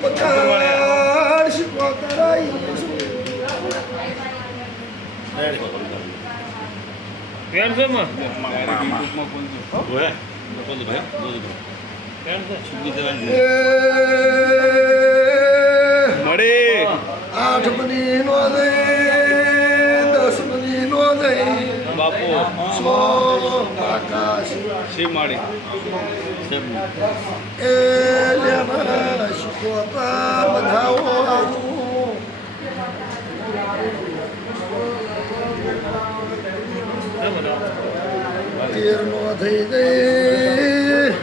પચાડ શિકોતરાઈ કેમ છે માં મળે 8 બની નો દે 10 બની નો દે બાપુ સો આકાશ શી માડી એ લેવા શિકોતા બધાઓ આવું તીર નો થઈ ગઈ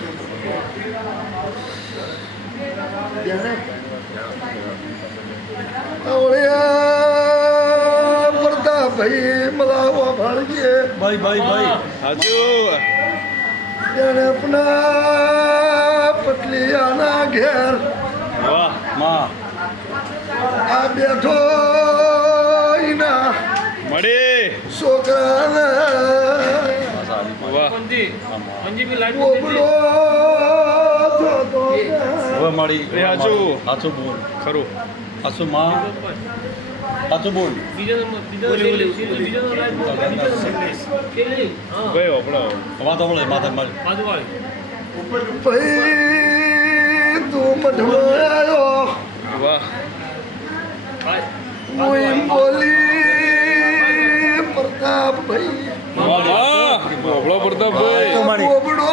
આવળિયા પડતા ભાઈ મલાવો ભાળીએ ભાઈ હાજુ તેને આપણા પટલિયાના ઘેર વાહ માં આ બેઠો ઈના મળે છોકરાને વાહ બોબડો થતો હવે મળી એ હાચું. સાચું બોલ ખરું સાચું માં સાચું બોલ ગયો આપણો વાત મળે માતા મળી ભાઈ તું મઢમાં આવ્યો વાહ હું એમ બોલી પ્રતાપભાઈ આપણો પ્રતાપભાઈ બોબડો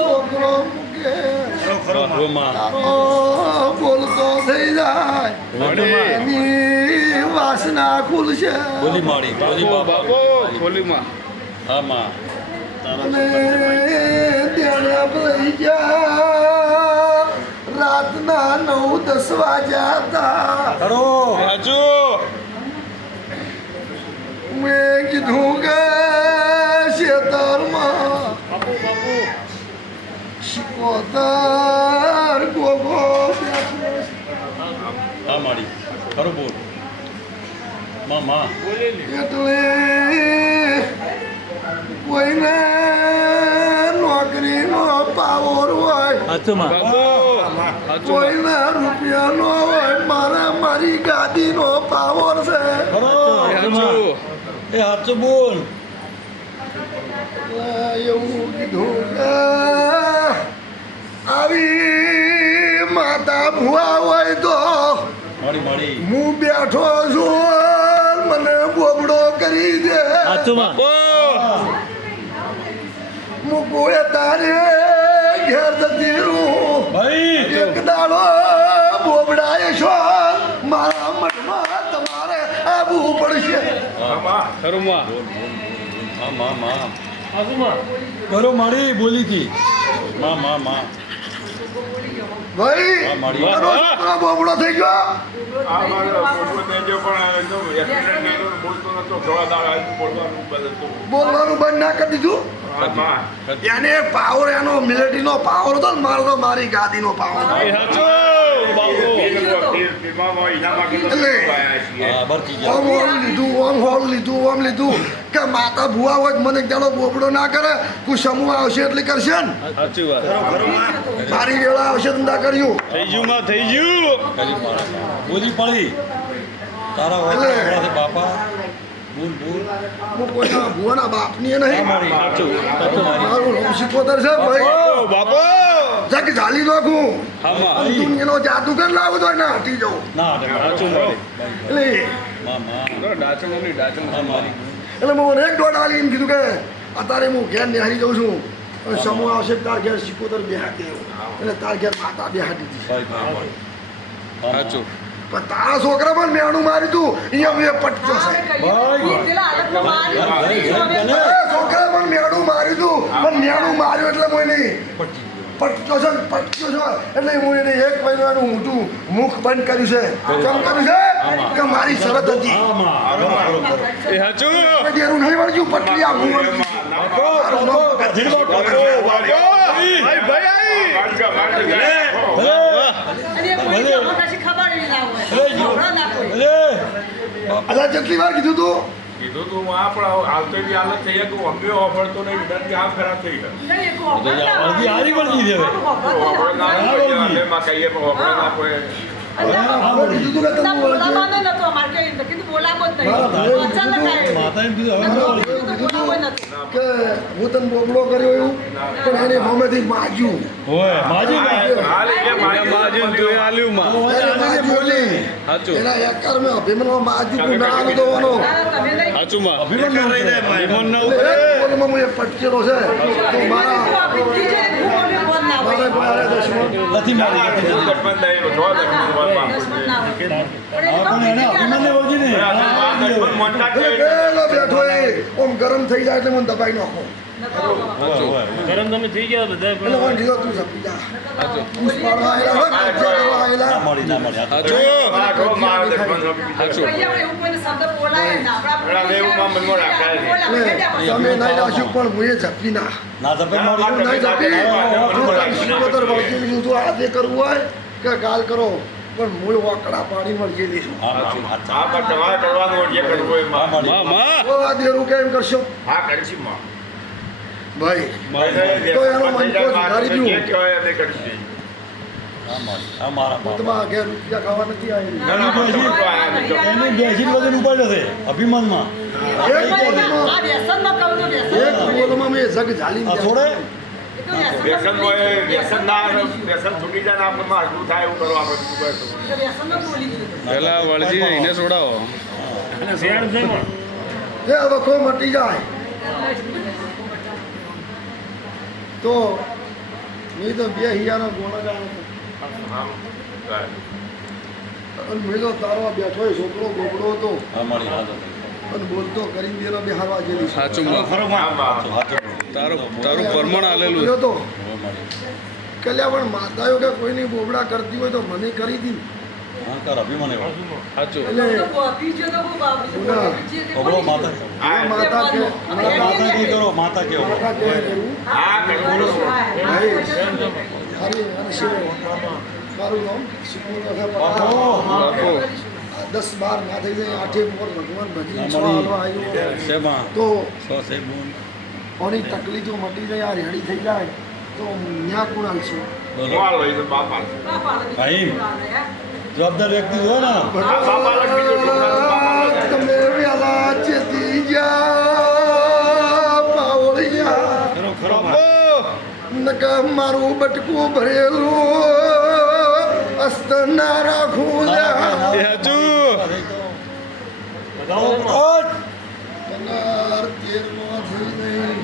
છોકરો મૂકે હવે માં બોલતો થઈ જાય મળે એની વાસના ખુલશે બોલી મારી બોલી બાપો ખોલીમાં હા માં અને તેને લઈ ગયા રાતના 9-10 વાગ્યા હતા ખરો હાજુ મેં કીધું કે ખેતરમાં શિકોતર ગોગો બેઠો હા મારી ખરું બોલ માં એટલે કોઈને નોકરીનો પાવર હોય સાચું માં બાપુ હાચું કોઈને રૂપિયાનો હોય મારી ગાદીનો પાવર છે ખરો હાચું એ સાચું બોલ એવું કીધું કે આવી માતા ભુવા હોય તો મળી હું બેઠો છું મને બોબડો કરી દે બાપુ મૂકું તારે ઘેર જતી રહું ભાઈ એક દાડો બોબડાએ છો મારા મઠમાં તમારે આવવું પડશે ખરું માં માં ખરો મારી બોલી હતી માં ભાઈ હા, મારી. તારો છોકરો બોબડો થઈ ગયો બોલવાનું બંધ ના કરી દીધું એને પાવર એનો મિલિટરીનો પાવર હતો ને મારો તો મારી ગાદીનો પાવર એ હાચું બાપુ હા બરકી ગયા ઓમ લીધું કે માતા ભુવા હોય તો મને ચાલો બોબડો ના કરે કોઈ સમૂહ આવશે એટલે કરશે ને સાચી વાત મારી વેળા આવશે તો ના કર્યું થઈ ગયું માં થઈ ગયું કરી મારા બોલી પડી તારા એટલે- વાળા બાપા બોલ હું કોઈના ભુવાના બાપની એ નહીં મારી સાચું મારું નામ શિકોતર છે ભાઈ બાપુ જાકે ઝાલી નાખું હા માં દુનિયાનો જાદુગર લાવું તો ના હટી જાઉં ના સાચું મળે એટલે માં ડાચણ મારી એટલે મેં એક દોડ આલી એમ કીધું કે અત્યારે હું ઘેર નિહારી જાઉં છું અને સમૂહ આવશે તાર ઘેર શિકોતર બેહાડી એટલે તાર ઘેર માતા બેહાડી દીધી ભાઈ સાચું પણ તારા છોકરા પણ મેણું મારી તું અહીંયા મેં પટજો છે છોકરા પણ મેણું માર્યું તું પણ મેણું માર્યું એટલે હું નહીં પટજો છે ને પટજો છે એટલે હું એને એક મહિનો એનું ઊંધું મુખ બંધ કર્યું છે કેમ કર્યું છે કે મારી શરત હતી એ સાચું એનું નહીં વળગ્યું પટલી આ હું ભાઈ ભાઈ અલા જેટલી વાર કીધું તું કીધું તું આ પણ હાલ તો એવી હાલત થઈ ગયા કે હું અમને ઓફરતો નહીં વિનંતી આમ ખરાબ થઈ ગયા અડધી હારી પણ દીધી હવે ઓફર ના કોઈ અમે માં કહીએ પણ ઓફર ના કોઈ આપણે કીધું તું કે તમે વળગે. માતા એમ કીધું હવે એવું કીધું કે હું તને બોબડો કર્યો એવું પણ એને મોમેથી માજ્યું. હોય માજી હાલ એટલે એને માજ્યું તું એ આલ્યું માં. એને માજ્યું નહીં. સાચું એના એકાર મેં અભિમાનમાં માજ્યું તું ના આલું દોવાનો. સાચું માં. અભિમાન ના રહી જાય અભિમાન ના એક ઉતરે. બોલમાં હું એ પટકેલો છે તો મારા કોઈ હારે દુશ્મન. નથી મારી નથી મારી. દુશ્મન નહીં જો દુશ્મન હોય બાપ પણ એને અભિમાનને વળગી ને દુશ્મન મોટા છે પેલો બેઠો એ ઓમ ગરમ થઈ જાય એટલે મને દબાઈ નાખો. ગરમ તમે થઈ ગયા બધા એટલે મને કીધું તું જપી જા. સાચું. પુષ્પાળવા આયેલા હોય, કબજા કરવા ના આયેલા. મળી ના મળી આ તો સાચું. આ જો માર દુશ્મન સાચું. એટલે તમે નહીં રાખ્યું પણ હું એ જપી ના. ના તો ભાઈ હું મળી નહીં જપી. સિકોતર વળગેલી છું. જો આજે કરવું હોય કે ગાલ કરો પણ હું વાકડા પાડી વળગેલી છું. હા આ પણ તમારે કરવાનું જે કરવું હોય હા માં મળી માં માં. તો આ દેરું કેમ કરશો હા કરશી માં ભાઈ? તો એનો મન તો સુધારી દ્યું. જે કહેવાય અમે કરશી હા મળી આ મારા બાપ તમારા ઘેર રૂપિયા ખાવા નથી આવેલી. ના, ના, પણ તો આ બીજો. એને બેસી વજન ઉપાડ્યો છે અભિમાનમાં એક બોલમાં મેં જગ ઝાલી આ છોડે વ્યસનમાં એ વ્યસન ના આવે, વ્યસન છૂટી જાય ને આપણે મારવું થાય એવું કરવા આપણે પેલા વળજી એને છોડાવો. શેણ છે ને એ વખો મટી જાય તો મેં તો 2000 નો ગુણાગાર હતો. અને મેં તો તારો બેઠો એ છોકરો ગોબડો હતો હા મળી હા તો અને બોલતો કરી દેલો બે હારવા જેલી છે. સાચું માં. ખરો માં સાચું સાચું તારું તારું પરમણ આલેલું. બોલ્યો તો હવે મળી કલ્યા પણ માતાઓ કે કોઈની બોબડા કરતી હોય તો મને કરી દી. હા કર અભિમાન એવો સાચું. એટલે બબડો માતા માતા કે માતા કે કરો માતા કેવો માતા કે એવું હા કરવું ભાઈ ખાલી અને શિવે મારું નામ શીખવું નથી બાપો. બાપુ. 10-12 ના થઈ જાય 8 મોર ભગવાન ભજી ના છો મળી. હાલવા આવ્યો શેમાં તો સો સે બોલ કોની તકલીફો મટી જાય આ રેડી થઈ જાય તો ન્યા કોણ હાલશે? બોલો મોલ હોય તો બાપા ભાઈ જવાબદાર વ્યક્તિ હોય ને આ બાપા લખી દો છોકરાને બાપા લખી દો. તમે વેલા ચેતી જા પાવળિયા ખરો ખરો નકા મારું બટકું ભરેલું અસ્ત ના રાખું લ્યા. એ સાચું. પગાર 13 નો થઈ નહીં.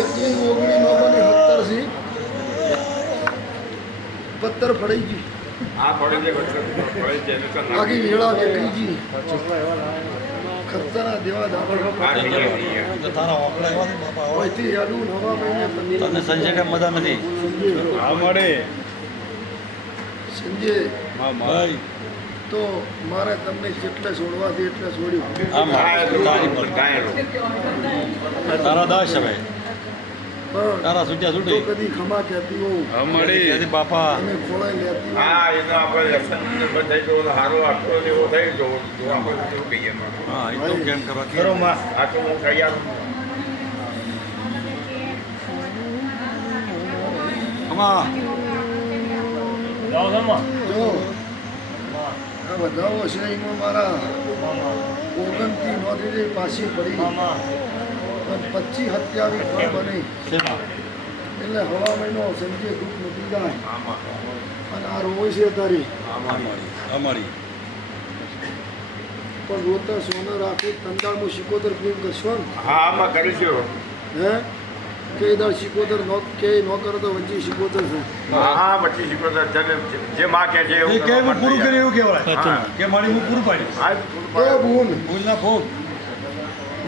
એકલી ઓગણી નો બની 17 થી 72 પડી ગઈ. આ પડે છે પડે છે એને તો ના. આખી વેળા નીકળી ગઈ. ખર્ચાના દેવા દાખલ આ નીકળી ગઈ. તારા ઓકળા એવા છે બાપા હોય હોયથી યાદું નવા મહિને તને સંજય કે મજા નથી આ મળે. સંજય માં માં. ભાઈ તો મારે તમને જેટલે છોડવાથી એટલે છોડ્યું. આ આ મારી તો તારી પર ગાયનો. તારા દાસ છે ભાઈ પણ તારા છૂટ્યા તો છૂટી કદી ખમા કહેતી હોઉં આ મળી. ત્યાંથી બાપા અને ખોળાઈ લેતી હોઉં. હા એ તો આપણે વ્યસન થઈ ગયો સારો આટલો ને એવો થઈ ગયો જો આપણે શું કહીએ એમાં. હા એ તો કેમ કરવા આ તો હું તૈયાર આમાં જાઓ જમવા જો આ બધાઓ છે એમાં મારા 29 નોંધી પાછી પડી અને 25 હત્યાવી ફળ બની શેમાં એટલે હવા મહિનો સંજય દુઃખ મૂકી જાય આમાં અને આ રોય છે તારી અમારી પણ રોતા સોનું રાખી તંદાળનું શિકોતર પ્રેમ કરશો ને હા આમાં કરીશું. હે કે દર શિકોતર નો કે નો કરો તો વચ્ચે શિકોતર છે. હા બધી શીખો જે માં કે છે એ એવું કે કરવા હું પૂરું માટે. કર્યું એવું કહેવાય હા. કે મારી હું પૂરું પાડ્યું હા, તો ભૂલ ભૂલ ના ભૂલ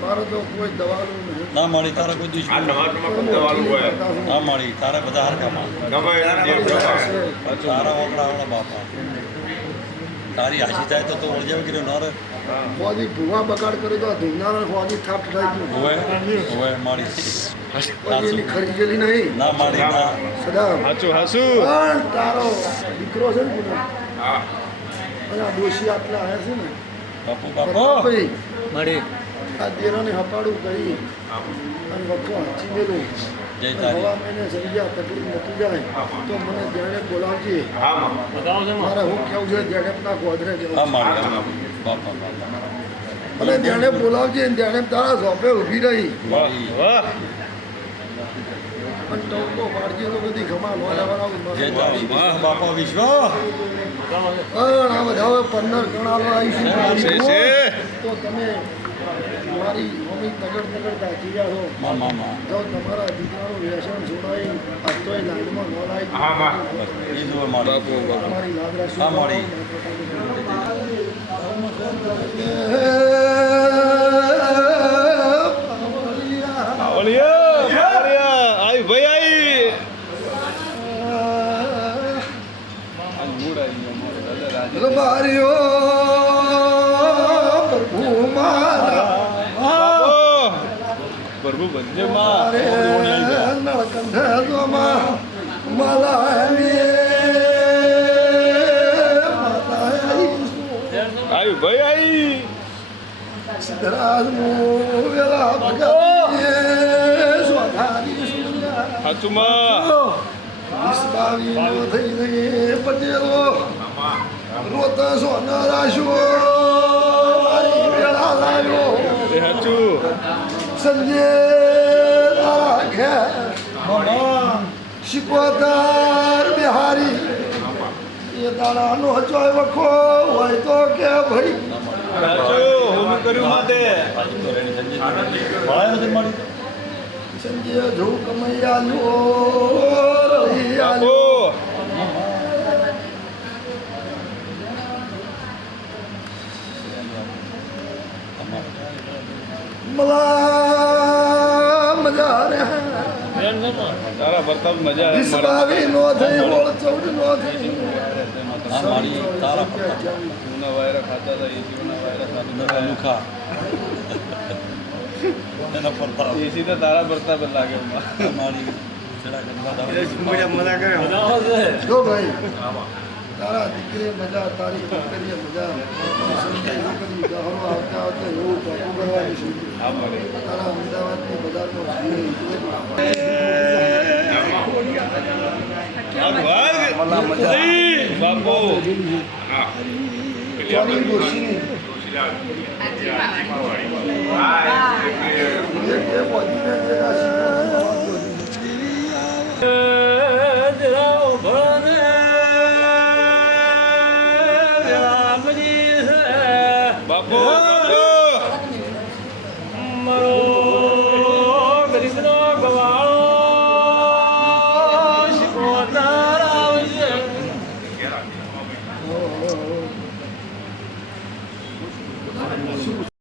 મારે તો કોઈ દવાનું નહીં. ના મળી તારા કોઈ આ દુશ્મન સમાજમાં ખૂબ દવાનું હોય ના મળી તારા બધા હરકામાં ગમે એના દેવ પ્રમાણે. તારા ઓકળા વાળા બાપા તારી હાસી થાય તો વળજાવ કર્યો ના રે ખોદી ભૂવા બગાડ કર્યો તો આ ધૂમનાર ખોદી થાપ થઈ ગયું. હોવે હોવે મારી કોઈ એની ખરીદેલી નહીં ના મારી ના સદા સાચું સાચું. પણ તારો દીકરો છે ને પુનઃ હા અને આ ડોશી આટલા આવ્યા છે ને બાપુ બાપુ ભાઈ મળી આ દેરાને હપાડું કરી અને વખો હાચી મેલું જય તારી હવા મહિને સમજ્યા તકલીફ નથી જાય તો મને ધ્યાને બોલાવજે બતાવો છે મારે હું કેવું છે ધ્યાને ના ગોધરે હા કેવું માળી બાપા બાપા અને ધ્યાને બોલાવજે અને ધ્યાને તારા ઝોપે ઊભી રહી માળી વાહ અને ટોકો પાડજે તો બધી ખમા નો જય લેવાના તારી બાપા વિશ્વ બતાવો છે પણ આ બધા હવે 15 ગણાલો આવીશું છે છે તો તમે મારી મમ્મી તગડ તગડ દાખી ગયા છો મામા જો તમારા દીકરાનું વ્યસન છોડાઈ આ તોય લાઈનમાં ન લાવી હા, માં. એ જુઓ માળી બાપુ બાપુ તમારી લાગ રાખશું હા, મળી. ઓલિયા આઈ ભાઈ આઈ મૂડ આવી ગયો મારો દાદા રાજા રબારીઓ પ્રભુ મારા બાપુ પ્રભુ બંને માં મારે નળકંઠમાં મલાવી આઈ ભાઈ આઈ સિદ્ધરાજનું વેલા ભગતીએ સ્વધારી સુંદર હાચુમાં વિસ્બાવીનો થઈ ગઈ પટેલો રોત સોન રાશો મારી વેળા લાવ્યો એ હાચું સંજે તારા ઘેર શિકોતર બિહારી એ દાડાનો ચોય વખો હોય તો કે ભાઈ હાચું હું કર્યું માટે મળાયો છે માળી સંજય જો કમૈયાનો રળી બાપુ આલ્યો. મલા મજા રે બેન છે માં તારા વર્તાવ મજા આવે મારા વિસ્બાવી નો થઈ હોળ ચૌદ નો થઈ હા માળી તારા પ્રતાપ જૂના વાયરા ખાતા હતા એ જૂના વાયરા ખાતા લુખા એના પ્રતાપ એસી તો તારા પ્રતાપ જ લાગે એમાં. માળી ચડા કરવા બતાવો છે જો ભાઈ તારા દીકરી મજા તારી દીકરીએ મજા સંજય દીકરી દહરો આવતા આવતા એવું ટોપું કરવાની છે આ મળે તારા અમદાવાદની બજારમાં બાપુ ચોરી ડોશીની હા, એક પહોંચીને જરા શીખો.